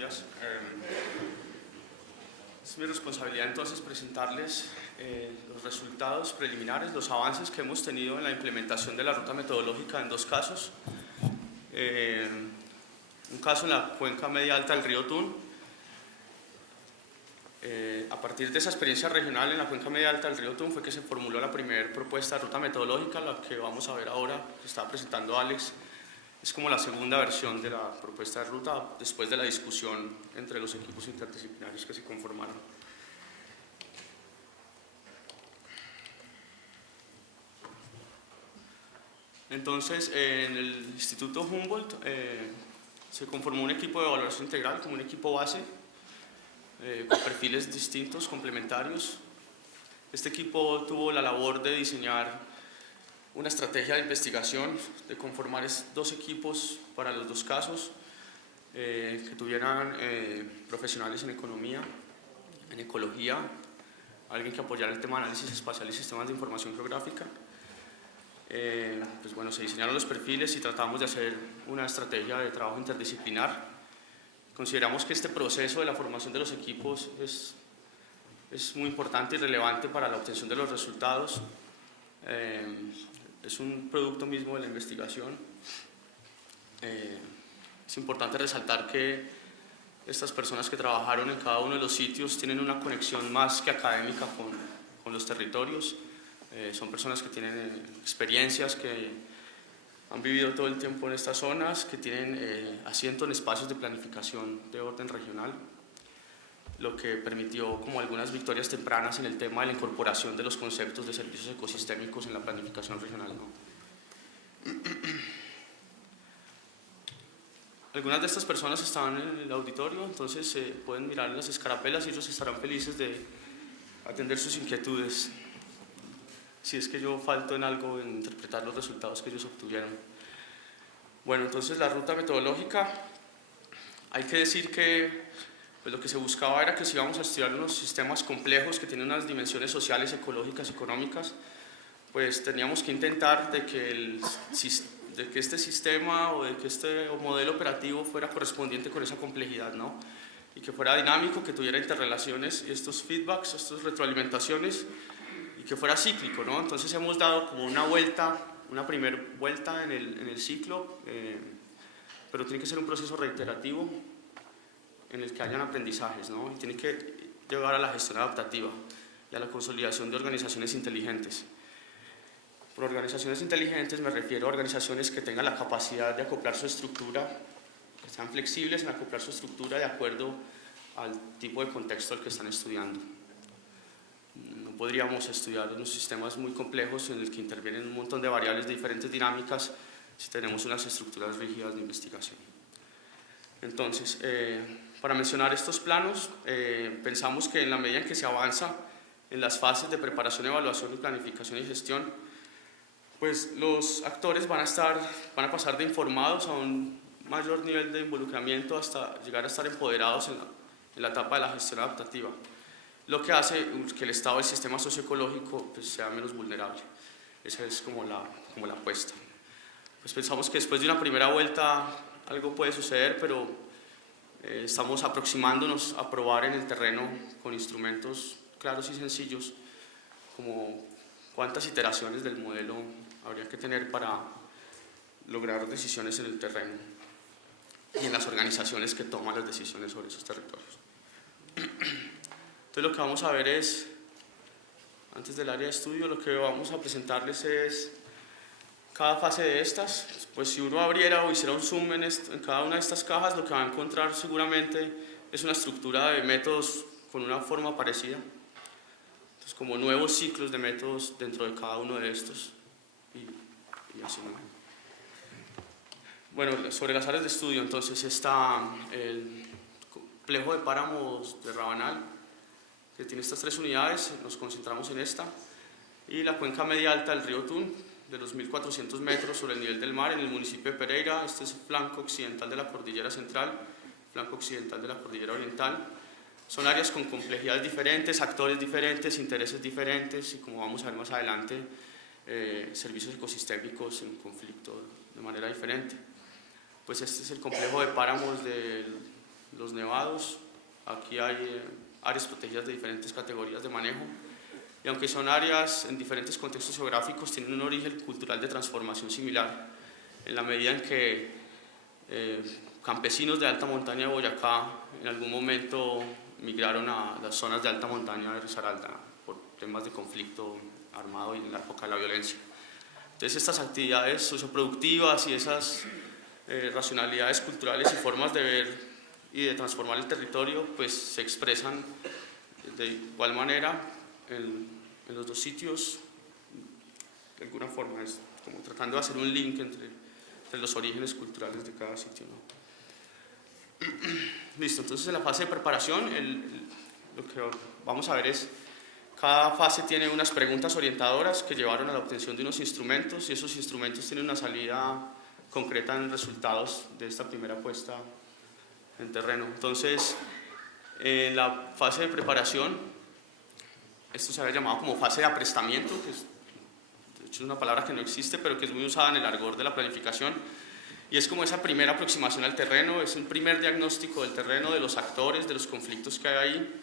días. Es mi responsabilidad entonces presentarles los resultados preliminares, los avances que hemos tenido en la implementación de la ruta metodológica en dos casos. Un caso en la cuenca media alta del río Tun. A partir de esa experiencia regional en la cuenca media alta del río Tun fue que se formuló la primera propuesta de ruta metodológica, la que vamos a ver ahora, que estaba presentando Alex. Es como la segunda versión de la propuesta de ruta después de la discusión entre los equipos interdisciplinarios que se conformaron. Entonces, en el Instituto Humboldt se conformó un equipo de evaluación integral como un equipo base con perfiles distintos, complementarios. Este equipo tuvo la labor de diseñar una estrategia de investigación, de conformar dos equipos para los dos casos, que tuvieran profesionales en economía, en ecología, alguien que apoyara el tema de análisis espacial y sistemas de información geográfica. Pues bueno, se diseñaron los perfiles y tratamos de hacer una estrategia de trabajo interdisciplinar. Consideramos que este proceso de la formación de los equipos es muy importante y relevante para la obtención de los resultados. Es un producto mismo de la investigación. Es importante resaltar que estas personas que trabajaron en cada uno de los sitios tienen una conexión más que académica con los territorios. Son personas que tienen experiencias, que han vivido todo el tiempo en estas zonas, que tienen asiento en espacios de planificación de orden regional, lo que permitió como algunas victorias tempranas en el tema de la incorporación de los conceptos de servicios ecosistémicos en la planificación regional, ¿no? Algunas de estas personas están en el auditorio, entonces pueden mirar en las escarapelas y ellos estarán felices de atender sus inquietudes, si es que yo falto en algo en interpretar los resultados que ellos obtuvieron. Bueno, entonces la ruta metodológica, hay que decir que pues lo que se buscaba era que si íbamos a estudiar unos sistemas complejos que tienen unas dimensiones sociales, ecológicas, económicas, pues teníamos que intentar de que este sistema o de que este modelo operativo fuera correspondiente con esa complejidad, ¿no? Y que fuera dinámico, que tuviera interrelaciones y estos feedbacks, estas retroalimentaciones, y que fuera cíclico, ¿no? Entonces hemos dado como una primera vuelta en el ciclo, pero tiene que ser un proceso reiterativo en el que hayan aprendizajes, ¿no? Y tiene que llevar a la gestión adaptativa y a la consolidación de organizaciones inteligentes. Por organizaciones inteligentes me refiero a organizaciones que tengan la capacidad de acoplar su estructura, que sean flexibles en acoplar su estructura de acuerdo al tipo de contexto al que están estudiando. No podríamos estudiar unos sistemas muy complejos en el que intervienen un montón de variables de diferentes dinámicas si tenemos unas estructuras rígidas de investigación. Entonces, para mencionar estos planos, pensamos que en la medida en que se avanza en las fases de preparación, evaluación, planificación y gestión, pues los actores van a pasar de informados a un mayor nivel de involucramiento hasta llegar a estar empoderados en la etapa de la gestión adaptativa, lo que hace que el estado del sistema socioecológico pues, sea menos vulnerable. Esa es como la apuesta. Pues pensamos que después de una primera vuelta algo puede suceder, pero estamos aproximándonos a probar en el terreno con instrumentos claros y sencillos como cuántas iteraciones del modelo habría que tener para lograr decisiones en el terreno y en las organizaciones que toman las decisiones sobre esos territorios. Entonces lo que vamos a ver es, antes del área de estudio, lo que vamos a presentarles es cada fase de estas. Pues si uno abriera o hiciera un zoom en cada una de estas cajas, lo que va a encontrar seguramente es una estructura de métodos con una forma parecida. Entonces, como nuevos ciclos de métodos dentro de cada uno de estos. Y así, ¿no? Bueno, sobre las áreas de estudio, entonces está el complejo de páramos de Rabanal, que tiene estas tres unidades, nos concentramos en esta, y la cuenca media alta del río Tun, de los 1.400 metros sobre el nivel del mar en el municipio de Pereira. Este es el flanco occidental de la cordillera central, flanco occidental de la cordillera oriental. Son áreas con complejidades diferentes, actores diferentes, intereses diferentes y, como vamos a ver más adelante, servicios ecosistémicos en conflicto de manera diferente. Pues este es el complejo de páramos del los nevados. Aquí hay áreas protegidas de diferentes categorías de manejo, y aunque son áreas en diferentes contextos geográficos, tienen un origen cultural de transformación similar, en la medida en que campesinos de alta montaña de Boyacá en algún momento migraron a las zonas de alta montaña de Risaralda por temas de conflicto armado y en la época de la violencia. Entonces estas actividades socioproductivas y esas racionalidades culturales y formas de ver y de transformar el territorio pues se expresan de igual manera en los dos sitios. De alguna forma es como tratando de hacer un link entre los orígenes culturales de cada sitio, ¿no? Listo, entonces en la fase de preparación lo que vamos a ver es cada fase tiene unas preguntas orientadoras que llevaron a la obtención de unos instrumentos, y esos instrumentos tienen una salida concreta en resultados de esta primera puesta en terreno. Entonces, en la fase de preparación, esto se había llamado como fase de aprestamiento, que es, de hecho es una palabra que no existe, pero que es muy usada en el argot de la planificación, y es como esa primera aproximación al terreno, es un primer diagnóstico del terreno, de los actores, de los conflictos que hay ahí,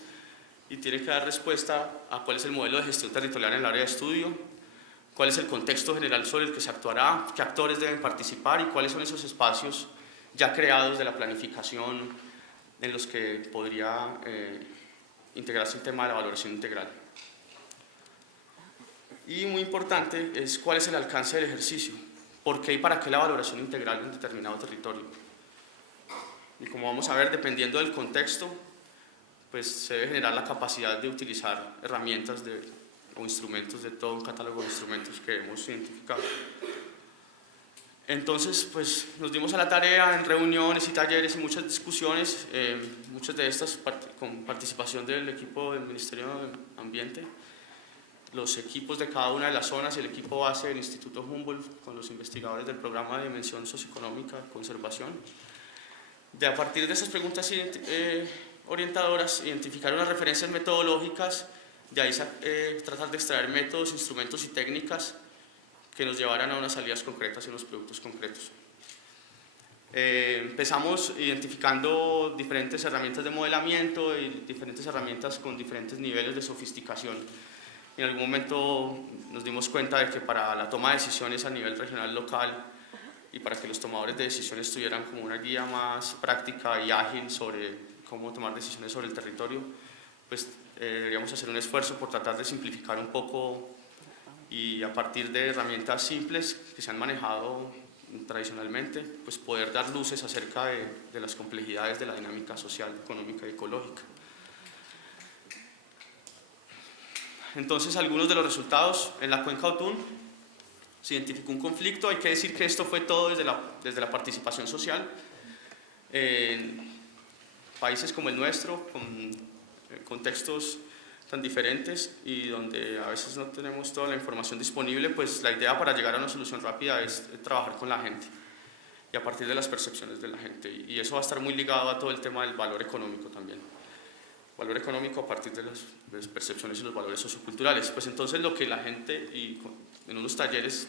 y tiene que dar respuesta a cuál es el modelo de gestión territorial en el área de estudio, cuál es el contexto general sobre el que se actuará, qué actores deben participar y cuáles son esos espacios ya creados de la planificación en los que podría integrarse el tema de la valoración integral. Y muy importante es cuál es el alcance del ejercicio, por qué y para qué la valoración integral en un determinado territorio. Y como vamos a ver, dependiendo del contexto, pues se debe generar la capacidad de utilizar herramientas o instrumentos de todo un catálogo de instrumentos que hemos identificado. Entonces, pues nos dimos a la tarea en reuniones y talleres y muchas discusiones, muchas de estas con participación del equipo del Ministerio de Ambiente, los equipos de cada una de las zonas y el equipo base del Instituto Humboldt con los investigadores del programa de Dimensión Socioeconómica y Conservación. A partir de esas preguntas orientadoras, identificar unas referencias metodológicas, de ahí tratar de extraer métodos, instrumentos y técnicas que nos llevaran a unas salidas concretas y unos productos concretos. Empezamos identificando diferentes herramientas de modelamiento y diferentes herramientas con diferentes niveles de sofisticación. En algún momento nos dimos cuenta de que para la toma de decisiones a nivel regional local y para que los tomadores de decisiones tuvieran como una guía más práctica y ágil sobre cómo tomar decisiones sobre el territorio, pues deberíamos hacer un esfuerzo por tratar de simplificar un poco y a partir de herramientas simples que se han manejado tradicionalmente, pues poder dar luces acerca de las complejidades de la dinámica social, económica y ecológica. Entonces, algunos de los resultados: en la cuenca Otún se identificó un conflicto. Hay que decir que esto fue todo desde la participación social. En países como el nuestro, con contextos tan diferentes y donde a veces no tenemos toda la información disponible, pues la idea para llegar a una solución rápida es trabajar con la gente y a partir de las percepciones de la gente, y eso va a estar muy ligado a todo el tema del valor económico también. Valor económico a partir de las percepciones y los valores socioculturales. Pues entonces lo que la gente, y en unos talleres,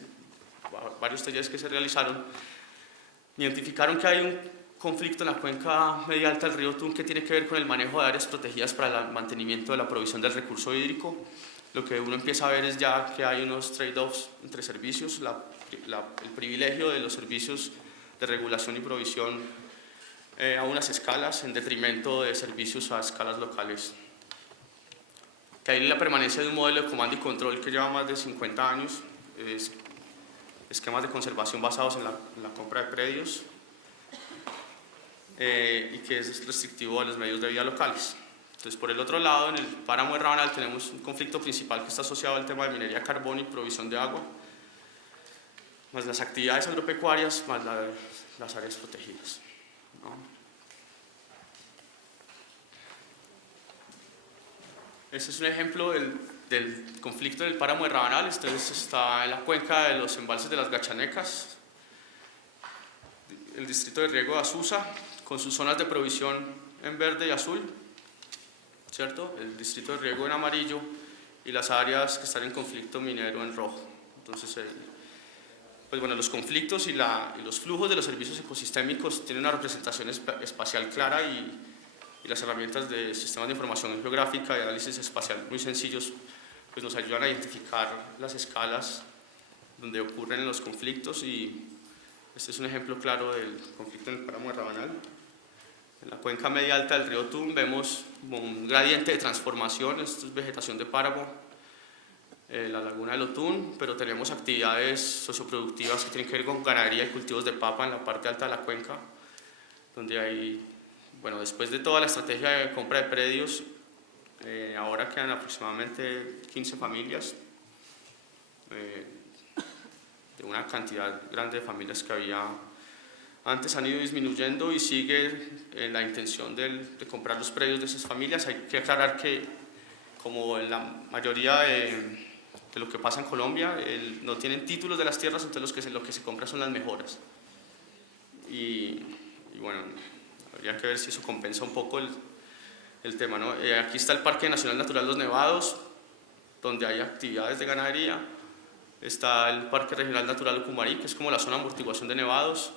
varios talleres que se realizaron, identificaron que hay un conflicto en la cuenca media alta del río Otún que tiene que ver con el manejo de áreas protegidas para el mantenimiento de la provisión del recurso hídrico. Lo que uno empieza a ver es ya que hay unos trade-offs entre servicios, el privilegio de los servicios de regulación y provisión a unas escalas en detrimento de servicios a escalas locales. Que hay la permanencia de un modelo de comando y control que lleva más de 50 años, esquemas de conservación basados en la compra de predios, y que es restrictivo a los medios de vida locales. Entonces, por el otro lado, en el páramo de Rabanal tenemos un conflicto principal que está asociado al tema de minería de carbón y provisión de agua, más las actividades agropecuarias, más las áreas protegidas, ¿no? Este es un ejemplo del conflicto del páramo de Rabanal. Entonces está en la cuenca de los embalses de las Gachanecas, el distrito de riego de Azusa, con sus zonas de provisión en verde y azul, ¿cierto? El distrito de riego en amarillo y las áreas que están en conflicto minero en rojo. Entonces pues bueno, los conflictos y los flujos de los servicios ecosistémicos tienen una representación espacial clara y las herramientas de sistemas de información geográfica y análisis espacial muy sencillos pues nos ayudan a identificar las escalas donde ocurren los conflictos, y este es un ejemplo claro del conflicto en el páramo de Rabanal. En la cuenca media alta del río Tun vemos un gradiente de transformación, esto es vegetación de páramo, la laguna del Otún, pero tenemos actividades socioproductivas que tienen que ver con ganadería y cultivos de papa en la parte alta de la cuenca, donde hay, bueno, después de toda la estrategia de compra de predios, ahora quedan aproximadamente 15 familias, de una cantidad grande de familias que había antes, han ido disminuyendo y sigue la intención de comprar los predios de esas familias. Hay que aclarar que, como en la mayoría de lo que pasa en Colombia, no tienen títulos de las tierras, entonces lo que se compra son las mejoras. Y bueno, habría que ver si eso compensa un poco el tema, ¿no? Aquí está el Parque Nacional Natural Los Nevados, donde hay actividades de ganadería. Está el Parque Regional Natural Ucumarí, que es como la zona de amortiguación de nevados.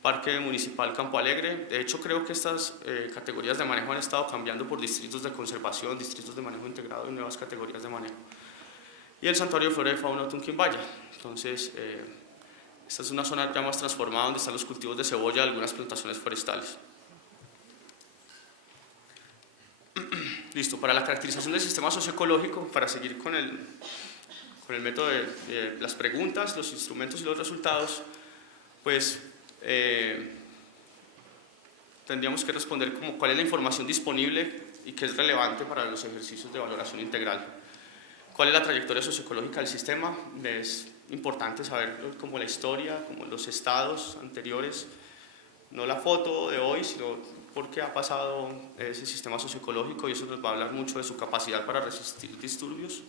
Parque Municipal Campo Alegre. De hecho, creo que estas categorías de manejo han estado cambiando por distritos de conservación, distritos de manejo integrado y nuevas categorías de manejo. Y el Santuario de Flora y Fauna Tunquimbayo. Entonces, esta es una zona ya más transformada donde están los cultivos de cebolla y algunas plantaciones forestales. Listo, para la caracterización del sistema socioecológico, para seguir con el método de las preguntas, los instrumentos y los resultados, pues tendríamos que responder como cuál es la información disponible y qué es relevante para los ejercicios de valoración integral. ¿Cuál es la trayectoria socioecológica del sistema? Es importante saber como la historia, como los estados anteriores, no la foto de hoy, sino por qué ha pasado ese sistema socioecológico, y eso nos va a hablar mucho de su capacidad para resistir disturbios.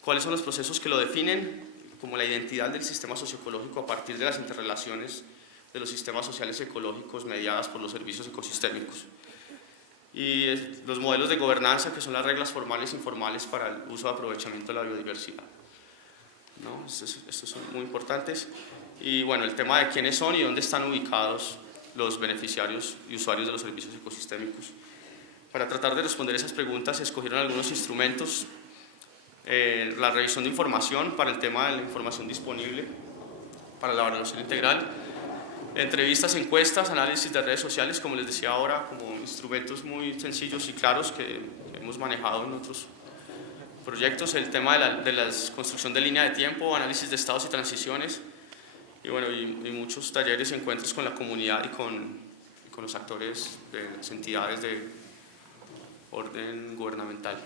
¿Cuáles son los procesos que lo definen? Como la identidad del sistema socioecológico a partir de las interrelaciones de los sistemas sociales ecológicos mediadas por los servicios ecosistémicos. Y los modelos de gobernanza, que son las reglas formales e informales para el uso de aprovechamiento de la biodiversidad, ¿no? Estos son muy importantes. Y bueno, el tema de quiénes son y dónde están ubicados los beneficiarios y usuarios de los servicios ecosistémicos. Para tratar de responder esas preguntas se escogieron algunos instrumentos. La revisión de información para el tema de la información disponible para la valoración integral, entrevistas, encuestas, análisis de redes sociales, como les decía ahora, como instrumentos muy sencillos y claros que hemos manejado en otros proyectos, el tema de la construcción de línea de tiempo, análisis de estados y transiciones, y bueno, y muchos talleres y encuentros con la comunidad y con los actores de las entidades de orden gubernamental.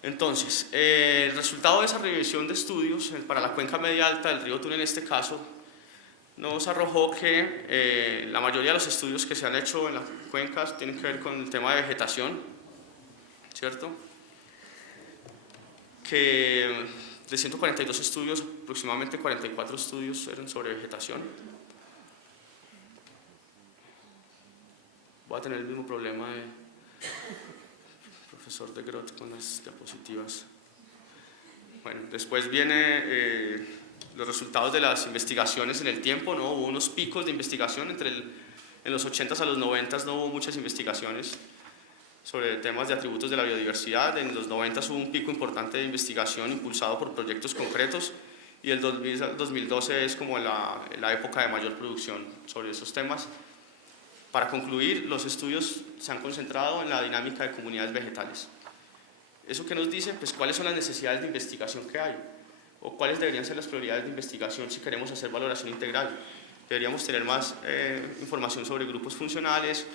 Entonces, el resultado de esa revisión de estudios para la cuenca media alta del río Tun, en este caso, nos arrojó que la mayoría de los estudios que se han hecho en las cuencas tienen que ver con el tema de vegetación, ¿cierto? Que de 142 estudios, aproximadamente 44 estudios eran sobre vegetación. Voy a tener el mismo problema de profesor de Groth con las diapositivas. Bueno, después viene los resultados de las investigaciones en el tiempo, ¿no? Hubo unos picos de investigación en los 80s a los 90s, no hubo muchas investigaciones sobre temas de atributos de la biodiversidad. En los 90s hubo un pico importante de investigación impulsado por proyectos concretos, y el 2012 es como la época de mayor producción sobre esos temas. Para concluir, los estudios se han concentrado en la dinámica de comunidades vegetales. ¿Eso qué nos dice? Pues cuáles son las necesidades de investigación que hay, o cuáles deberían ser las prioridades de investigación si queremos hacer valoración integral. Deberíamos tener más información sobre grupos funcionales,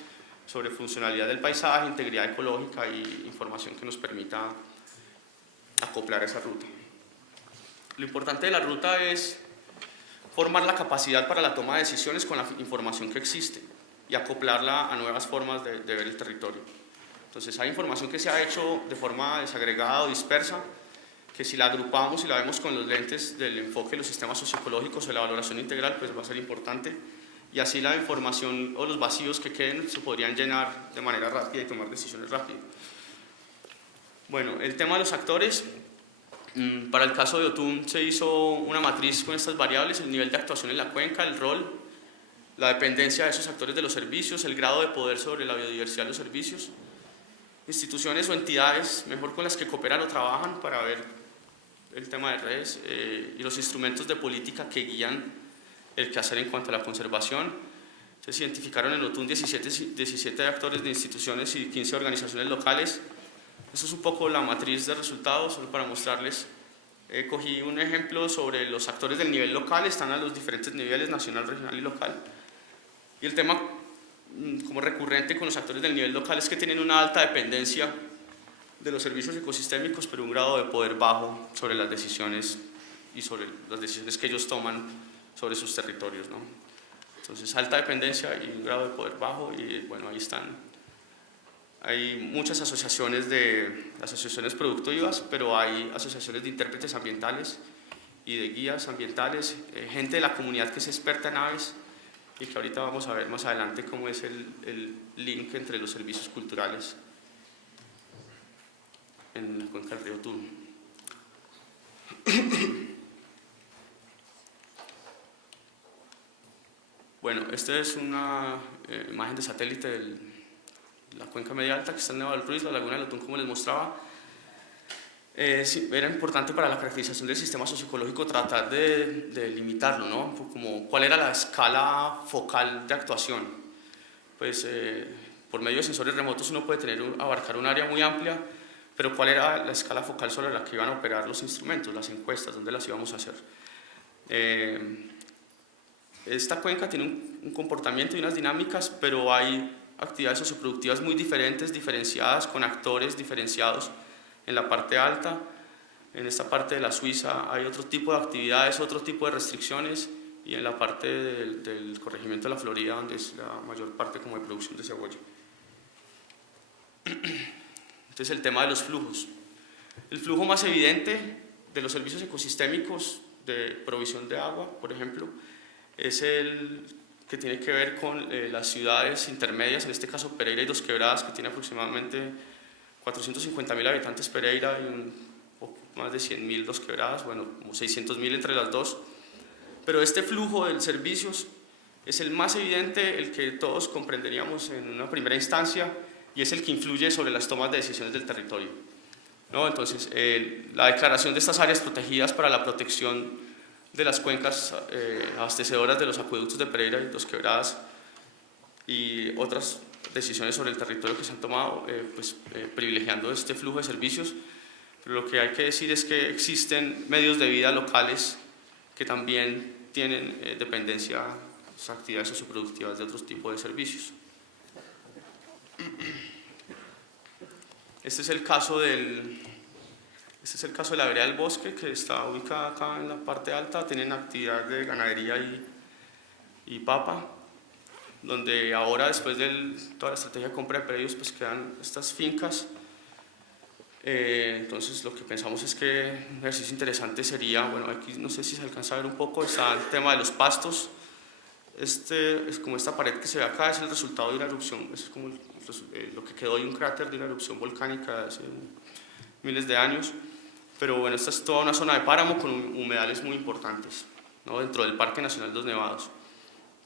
sobre funcionalidad del paisaje, integridad ecológica y información que nos permita acoplar esa ruta. Lo importante de la ruta es formar la capacidad para la toma de decisiones con la información que existe y acoplarla a nuevas formas de ver el territorio. Entonces hay información que se ha hecho de forma desagregada o dispersa, que si la agrupamos y la vemos con los lentes del enfoque de los sistemas socioecológicos o de la valoración integral, pues va a ser importante, y así la información o los vacíos que queden se podrían llenar de manera rápida y tomar decisiones rápidas. Bueno, el tema de los actores, Para el caso de Otún se hizo una matriz con estas variables: el nivel de actuación en la cuenca, el rol, la dependencia de esos actores de los servicios, el grado de poder sobre la biodiversidad de los servicios, instituciones o entidades mejor con las que cooperan o trabajan para ver el tema de redes, y los instrumentos de política que guían el quehacer en cuanto a la conservación. Entonces, se identificaron en Otún 17 actores de instituciones y 15 organizaciones locales. Eso es un poco la matriz de resultados, solo para mostrarles. Cogí un ejemplo sobre los actores del nivel local, están a los diferentes niveles, nacional, regional y local. Y el tema como recurrente con los actores del nivel local es que tienen una alta dependencia de los servicios ecosistémicos, pero un grado de poder bajo sobre las decisiones y sobre las decisiones que ellos toman sobre sus territorios, ¿no? Entonces, alta dependencia y un grado de poder bajo, y bueno, ahí están. Hay muchas asociaciones productivas, pero hay asociaciones de intérpretes ambientales y de guías ambientales, gente de la comunidad que es experta en aves, y que ahorita vamos a ver más adelante cómo es el link entre los servicios culturales en la cuenca del río Otún. Bueno, esta es una imagen de satélite de la cuenca media alta que está en Nevado del Ruiz, la laguna del Otún, como les mostraba. Era importante para la caracterización del sistema socioecológico tratar de limitarlo, ¿no? Como cuál era la escala focal de actuación. Pues por medio de sensores remotos uno puede abarcar un área muy amplia, pero cuál era la escala focal sobre la que iban a operar los instrumentos, las encuestas, dónde las íbamos a hacer. Esta cuenca tiene un comportamiento y unas dinámicas, pero hay actividades socioproductivas muy diferenciadas, con actores diferenciados en la parte alta. En esta parte de la Suiza hay otro tipo de actividades, otro tipo de restricciones, y en la parte del corregimiento de la Florida, donde es la mayor parte como de producción de cebolla. Este es el tema de los flujos. El flujo más evidente de los servicios ecosistémicos de provisión de agua, por ejemplo, es el que tiene que ver con las ciudades intermedias, en este caso Pereira y Dos Quebradas, que tiene aproximadamente 450.000 habitantes Pereira y un poco más de 100.000 Dos Quebradas, bueno, como 600.000 entre las dos. Pero este flujo de servicios es el más evidente, el que todos comprenderíamos en una primera instancia, y es el que influye sobre las tomas de decisiones del territorio, ¿no? Entonces, la declaración de estas áreas protegidas para la protección de las cuencas abastecedoras de los acueductos de Pereira y Dos Quebradas, y otras decisiones sobre el territorio que se han tomado, privilegiando este flujo de servicios. Pero lo que hay que decir es que existen medios de vida locales que también tienen dependencia, actividades socioproductivas de otros tipos de servicios. Este es el caso de la vereda del Bosque, que está ubicada acá en la parte alta. Tienen actividad de ganadería y papa, donde ahora, después de toda la estrategia de compra de predios, pues quedan estas fincas. Entonces, lo que pensamos es que un ejercicio interesante sería, bueno, aquí no sé si se alcanza a ver un poco, está el tema de los pastos. Es como esta pared que se ve acá, es el resultado de una erupción, es como lo que quedó de un cráter de una erupción volcánica de hace miles de años. Pero bueno, esta es toda una zona de páramo con humedales muy importantes, ¿no? Dentro del Parque Nacional Dos Nevados.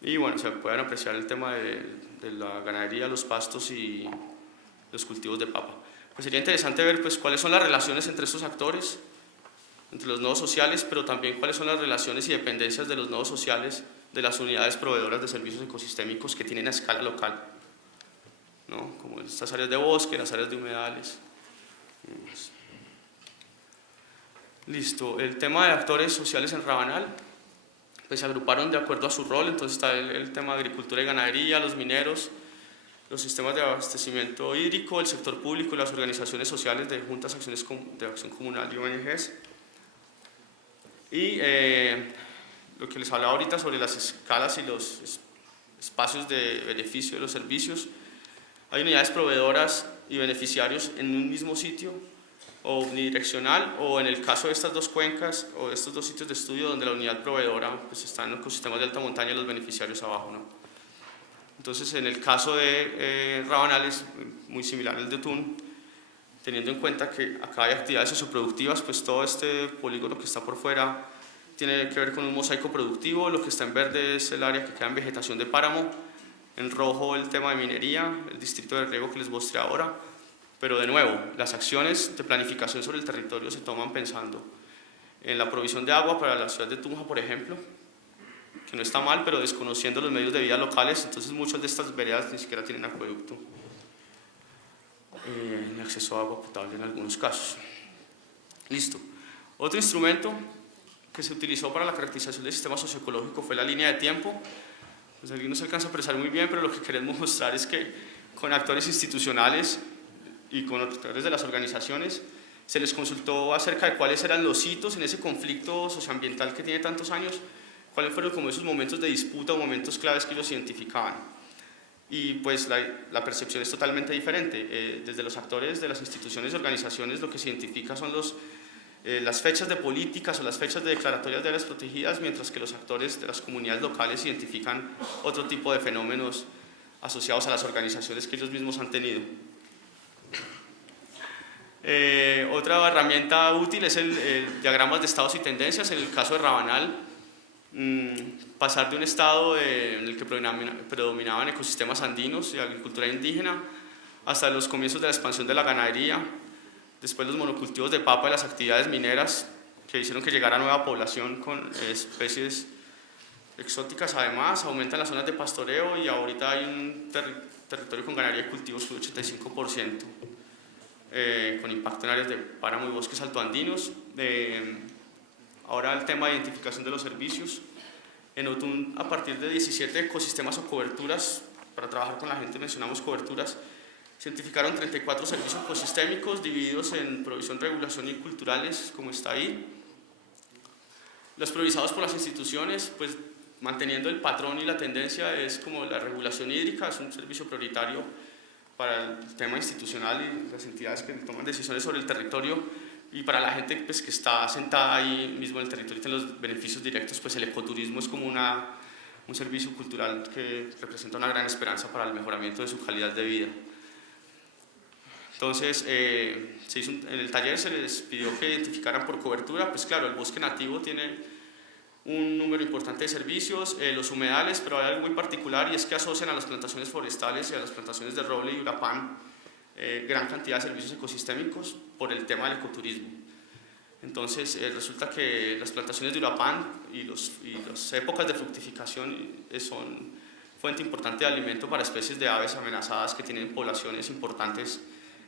Y bueno, se pueden apreciar el tema de la ganadería, los pastos y los cultivos de papa. Pues sería interesante ver pues cuáles son las relaciones entre estos actores, entre los nodos sociales, pero también cuáles son las relaciones y dependencias de los nodos sociales de las unidades proveedoras de servicios ecosistémicos que tienen a escala local, ¿no? Como estas áreas de bosque, las áreas de humedales. Listo, el tema de actores sociales en Rabanal, pues se agruparon de acuerdo a su rol. Entonces está el tema de agricultura y ganadería, los mineros, los sistemas de abastecimiento hídrico, el sector público y las organizaciones sociales de juntas de acción comunal y ONGs. Y lo que les hablaba ahorita sobre las escalas y los espacios de beneficio de los servicios. Hay unidades proveedoras y beneficiarios en un mismo sitio, o unidireccional, o en el caso de estas dos cuencas o de estos dos sitios de estudio, donde la unidad proveedora pues está en los ecosistemas de alta montaña y los beneficiarios abajo, ¿no? Entonces, en el caso de Rabanal es muy similar al de Otún. teniendo en cuenta que acá hay actividades socioproductivas, pues todo este polígono que está por fuera tiene que ver con un mosaico productivo. Lo que está en verde es el área que queda en vegetación de páramo, en rojo el tema de minería, el distrito de riego que les mostré ahora, pero de nuevo, las acciones de planificación sobre el territorio se toman pensando en la provisión de agua para la ciudad de Tunja, por ejemplo, que no está mal, pero desconociendo los medios de vida locales, entonces muchas de estas veredas ni siquiera tienen acueducto ni acceso a agua potable en algunos casos. Listo. Otro instrumento que se utilizó para la caracterización del sistema socioecológico fue la línea de tiempo. Pues aquí no se alcanza a expresar muy bien, pero lo que queremos mostrar es que con actores institucionales y con actores de las organizaciones se les consultó acerca de cuáles eran los hitos en ese conflicto socioambiental que tiene tantos años, cuáles fueron como esos momentos de disputa o momentos claves que ellos identificaban. Y pues la percepción es totalmente diferente. Desde los actores de las instituciones y organizaciones lo que se identifica son las fechas de políticas o las fechas de declaratorias de áreas protegidas, mientras que los actores de las comunidades locales identifican otro tipo de fenómenos asociados a las organizaciones que ellos mismos han tenido. Otra herramienta útil es el diagramas de estados y tendencias. En el caso de Rabanal, pasar de un estado en el que predominaban ecosistemas andinos y agricultura indígena hasta los comienzos de la expansión de la ganadería, después los monocultivos de papa y las actividades mineras que hicieron que llegara nueva población con especies exóticas. Además, aumentan las zonas de pastoreo y ahorita hay un territorio con ganadería y cultivos del 85%, con impacto en áreas de páramo y bosques altoandinos. Ahora el tema de identificación de los servicios. En Otún, a partir de 17 ecosistemas o coberturas, para trabajar con la gente mencionamos coberturas, se identificaron 34 servicios ecosistémicos divididos en provisión, regulación y culturales, como está ahí. Los priorizados por las instituciones, pues manteniendo el patrón y la tendencia, es como la regulación hídrica, es un servicio prioritario para el tema institucional y las entidades que toman decisiones sobre el territorio. Y para la gente pues, que está sentada ahí mismo en el territorio y tiene los beneficios directos, pues el ecoturismo es como un servicio cultural que representa una gran esperanza para el mejoramiento de su calidad de vida. Entonces, en el taller se les pidió que identificaran por cobertura. Pues claro, el bosque nativo tiene un número importante de servicios, los humedales, pero hay algo muy particular y es que asocian a las plantaciones forestales y a las plantaciones de roble y urapán gran cantidad de servicios ecosistémicos por el tema del ecoturismo. Entonces resulta que las plantaciones de urapán y las épocas de fructificación son fuente importante de alimento para especies de aves amenazadas que tienen poblaciones importantes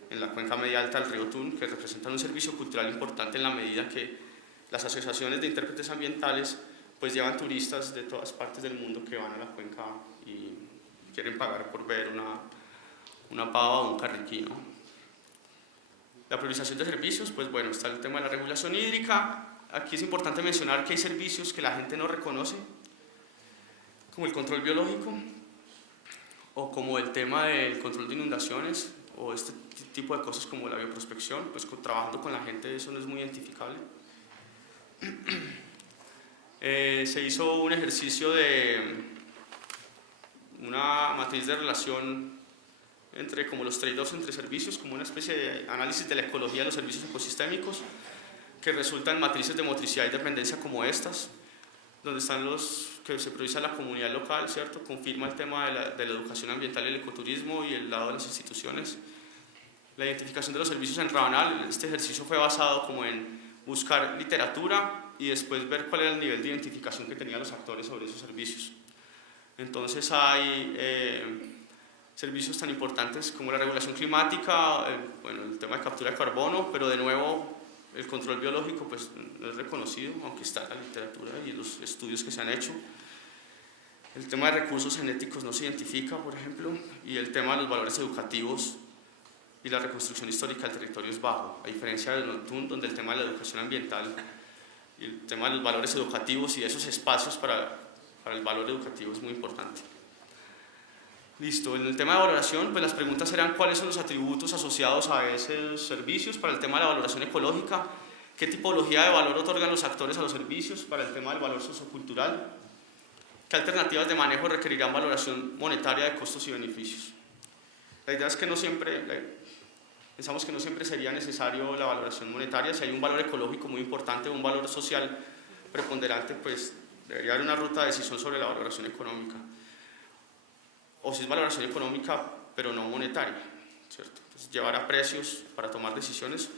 en la cuenca media alta del río Tun, que representan un servicio cultural importante en la medida que las asociaciones de intérpretes ambientales pues llevan turistas de todas partes del mundo que van a la cuenca y quieren pagar por ver una pava o un carriquí, ¿no? La priorización de servicios, pues bueno, está el tema de la regulación hídrica. Aquí es importante mencionar que hay servicios que la gente no reconoce, como el control biológico, o como el tema del control de inundaciones, o este tipo de cosas como la bioprospección. Pues trabajando con la gente eso no es muy identificable. Se hizo un ejercicio de una matriz de relación entre como los trade-offs entre servicios, como una especie de análisis de la ecología de los servicios ecosistémicos, que resulta en matrices de motricidad y dependencia como estas, donde están los que se prioriza la comunidad local, ¿cierto? Confirma el tema de la educación ambiental y el ecoturismo y el lado de las instituciones. La identificación de los servicios en Rabanal, este ejercicio fue basado como en buscar literatura y después ver cuál era el nivel de identificación que tenían los actores sobre esos servicios. Entonces hay servicios tan importantes como la regulación climática, el tema de captura de carbono, pero de nuevo el control biológico pues, no es reconocido, aunque está en la literatura y los estudios que se han hecho. El tema de recursos genéticos no se identifica, por ejemplo, y el tema de los valores educativos y la reconstrucción histórica del territorio es bajo, a diferencia de Otún, donde el tema de la educación ambiental y el tema de los valores educativos y esos espacios para el valor educativo es muy importante. Listo, en el tema de valoración, pues las preguntas eran cuáles son los atributos asociados a esos servicios para el tema de la valoración ecológica, qué tipología de valor otorgan los actores a los servicios para el tema del valor sociocultural, qué alternativas de manejo requerirán valoración monetaria de costos y beneficios. La idea es que no siempre, Pensamos que no siempre sería necesario la valoración monetaria. Si hay un valor ecológico muy importante, un valor social preponderante, pues debería haber una ruta de decisión sobre la valoración económica. O si es valoración económica, pero no monetaria, ¿cierto? Entonces, llevar a precios para tomar decisiones.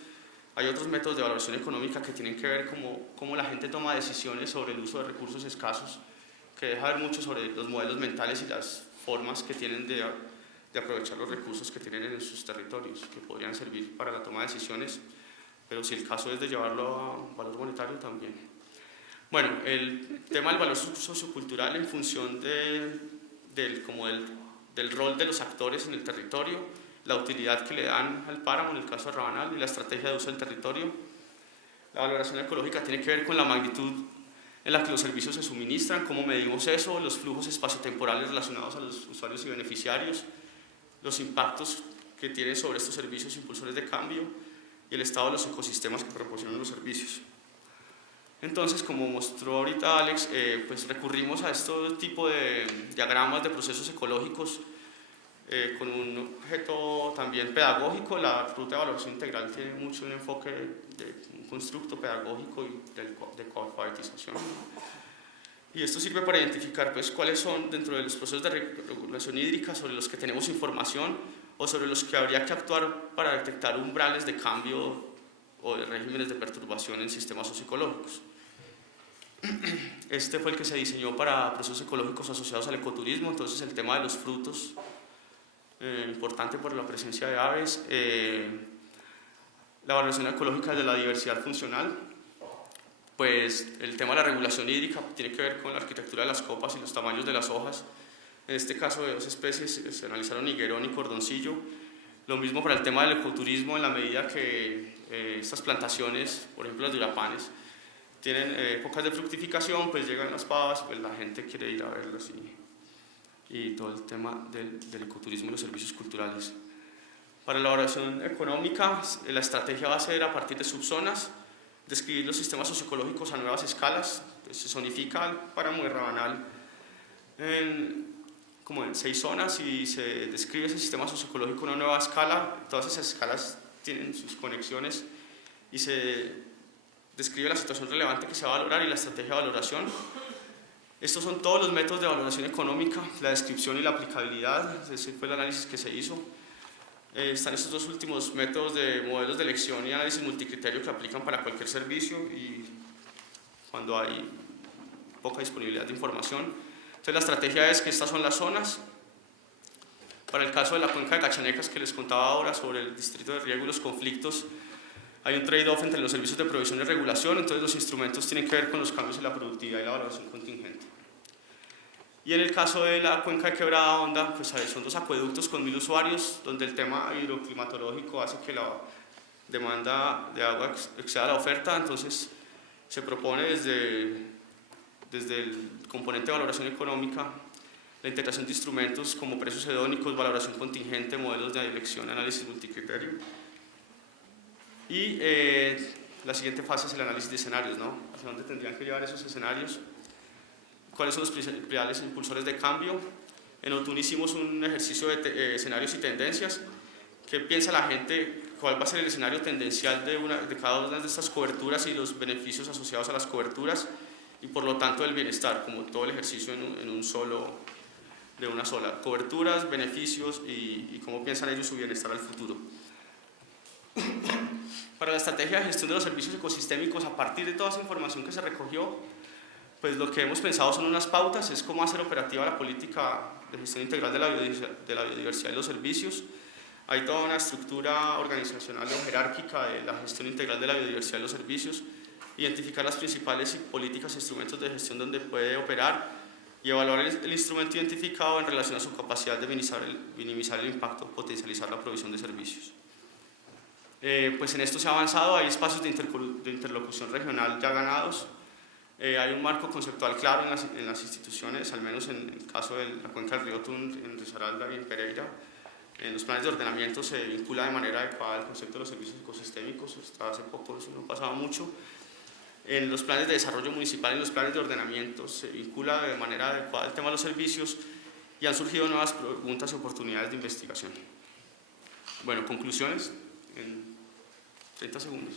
Hay otros métodos de valoración económica que tienen que ver cómo la gente toma decisiones sobre el uso de recursos escasos, que deja ver mucho sobre los modelos mentales y las formas que tienen de aprovechar los recursos que tienen en sus territorios, que podrían servir para la toma de decisiones, pero si el caso es de llevarlo a un valor monetario, también. Bueno, el tema del valor sociocultural en función del rol de los actores en el territorio, la utilidad que le dan al páramo en el caso de Rabanal y la estrategia de uso del territorio. La valoración ecológica tiene que ver con la magnitud en la que los servicios se suministran, cómo medimos eso, los flujos espaciotemporales relacionados a los usuarios y beneficiarios, los impactos que tienen sobre estos servicios impulsores de cambio y el estado de los ecosistemas que proporcionan los servicios. Entonces, como mostró ahorita Alex, pues recurrimos a este tipo de diagramas de procesos ecológicos con un objeto también pedagógico. La ruta de valoración integral tiene mucho un enfoque de un constructo pedagógico y de coalfabetización. Y esto sirve para identificar pues, cuáles son dentro de los procesos de regulación hídrica sobre los que tenemos información o sobre los que habría que actuar para detectar umbrales de cambio o de regímenes de perturbación en sistemas socioecológicos. Este fue el que se diseñó para procesos ecológicos asociados al ecoturismo, entonces el tema de los frutos, importante por la presencia de aves, la valoración ecológica de la diversidad funcional, pues el tema de la regulación hídrica tiene que ver con la arquitectura de las copas y los tamaños de las hojas. En este caso de dos especies se analizaron higuerón y cordoncillo. Lo mismo para el tema del ecoturismo, en la medida que estas plantaciones, por ejemplo las durapanes, tienen épocas de fructificación, pues llegan las pavas, pues la gente quiere ir a verlas y todo el tema del ecoturismo y los servicios culturales. Para la valoración económica, la estrategia va a ser a partir de subzonas, describir los sistemas socioecológicos a nuevas escalas. Entonces, se zonifica el páramo de Rabanal como en 6 zonas y se describe ese sistema socioecológico a una nueva escala. Todas esas escalas tienen sus conexiones y se describe la situación relevante que se va a valorar y la estrategia de valoración. Estos son todos los métodos de valoración económica, la descripción y la aplicabilidad. Ese fue el análisis que se hizo. Están estos dos últimos métodos de modelos de elección y análisis multicriterio que aplican para cualquier servicio y cuando hay poca disponibilidad de información. Entonces la estrategia es que estas son las zonas. Para el caso de la cuenca de Gachanecas que les contaba ahora sobre el distrito de riego y los conflictos, hay un trade-off entre los servicios de provisión y regulación, entonces los instrumentos tienen que ver con los cambios en la productividad y la valoración contingente. Y en el caso de la cuenca de Quebrada Honda, pues son 2 acueductos con 1000 usuarios, donde el tema hidroclimatológico hace que la demanda de agua exceda la oferta, entonces se propone desde el componente de valoración económica la integración de instrumentos como precios hedónicos, valoración contingente, modelos de elección, análisis multicriterio. Y la siguiente fase es el análisis de escenarios, ¿no? ¿Hacia dónde tendrían que llevar esos escenarios? ¿Cuáles son los principales impulsores de cambio? En Otún hicimos un ejercicio de escenarios y tendencias. ¿Qué piensa la gente? ¿Cuál va a ser el escenario tendencial de cada una de estas coberturas y los beneficios asociados a las coberturas? Y por lo tanto el bienestar, como todo el ejercicio de una sola. Coberturas, beneficios y cómo piensan ellos su bienestar al futuro. Para la estrategia de gestión de los servicios ecosistémicos, a partir de toda esa información que se recogió, pues lo que hemos pensado son unas pautas, es cómo hacer operativa la política de gestión integral de la biodiversidad y los servicios. Hay toda una estructura organizacional o jerárquica de la gestión integral de la biodiversidad y los servicios, identificar las principales políticas e instrumentos de gestión donde puede operar y evaluar el instrumento identificado en relación a su capacidad de minimizar el impacto, potencializar la provisión de servicios. Pues en esto se ha avanzado, hay espacios de interlocución regional ya ganados, hay un marco conceptual claro en las instituciones, al menos en el caso de la cuenca del río Tun, en Risaralda y en Pereira. En los planes de ordenamiento se vincula de manera adecuada el concepto de los servicios ecosistémicos, hasta hace poco eso no pasaba mucho. En los planes de desarrollo municipal y en los planes de ordenamiento se vincula de manera adecuada el tema de los servicios y han surgido nuevas preguntas y oportunidades de investigación. Bueno, conclusiones. en 30 segundos.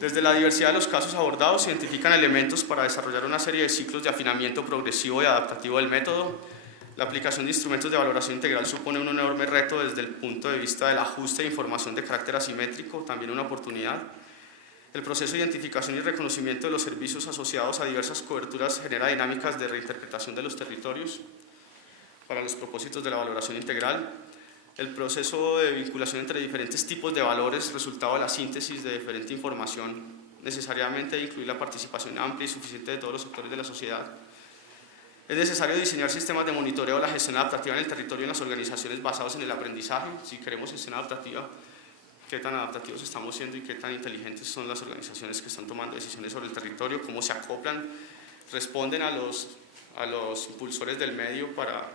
Desde la diversidad de los casos abordados se identifican elementos para desarrollar una serie de ciclos de afinamiento progresivo y adaptativo del método. La aplicación de instrumentos de valoración integral supone un enorme reto desde el punto de vista del ajuste de información de carácter asimétrico, también una oportunidad. El proceso de identificación y reconocimiento de los servicios asociados a diversas coberturas genera dinámicas de reinterpretación de los territorios para los propósitos de la valoración integral. El proceso de vinculación entre diferentes tipos de valores, resultado de la síntesis de diferente información, necesariamente incluir la participación amplia y suficiente de todos los sectores de la sociedad. Es necesario diseñar sistemas de monitoreo de la gestión adaptativa en el territorio y en las organizaciones basados en el aprendizaje. Si queremos gestión adaptativa, qué tan adaptativos estamos siendo y qué tan inteligentes son las organizaciones que están tomando decisiones sobre el territorio, cómo se acoplan, responden a los impulsores del medio para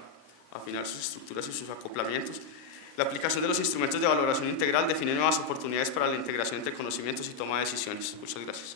afinar sus estructuras y sus acoplamientos. La aplicación de los instrumentos de valoración integral define nuevas oportunidades para la integración entre conocimientos y toma de decisiones. Muchas gracias.